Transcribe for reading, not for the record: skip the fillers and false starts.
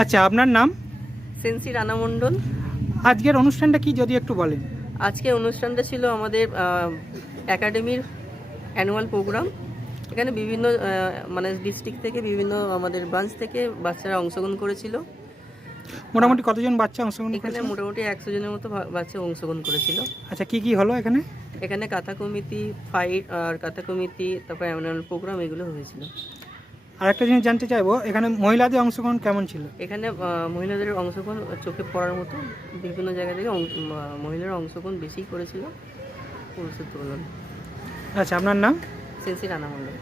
আচ্ছা, আপনার নাম? সেন্সি রানা মণ্ডল। আজকের অনুষ্ঠানটা কি যদি একটু বলেন? আজকে অনুষ্ঠানটা ছিল আমাদের একাডেমির অ্যানুয়াল প্রোগ্রাম। এখানে বিভিন্ন মানে ডিস্ট্রিক্ট থেকে বিভিন্ন আমাদের ব্রাঞ্চ থেকে বাচ্চারা অংশগ্রহণ করেছিল। মোটামুটি কতজন বাচ্চা অংশগ্রহণ এখানে করেছিল? মোটামুটি 100 জনের মতো বাচ্চা অংশগ্রহণ করেছিল। আচ্ছা, কি কি হলো এখানে? এখানে কাথা কমিটি, ফাইট আর কাথা কমিটি, তারপর অ্যানুয়াল প্রোগ্রাম এগুলো হয়েছিল। আর একটা জিনিস জানতে চাইবো, এখানে মহিলাদের অংশগ্রহণ কেমন ছিল? এখানে মহিলাদের অংশগ্রহণ চোখে পড়ার মতো, বিভিন্ন জায়গা থেকে মহিলারা অংশগ্রহণ বেশি করেছিল পুরুষের তুলনায়। আচ্ছা, আপনার নাম? সেন্সি রানা মণ্ডল।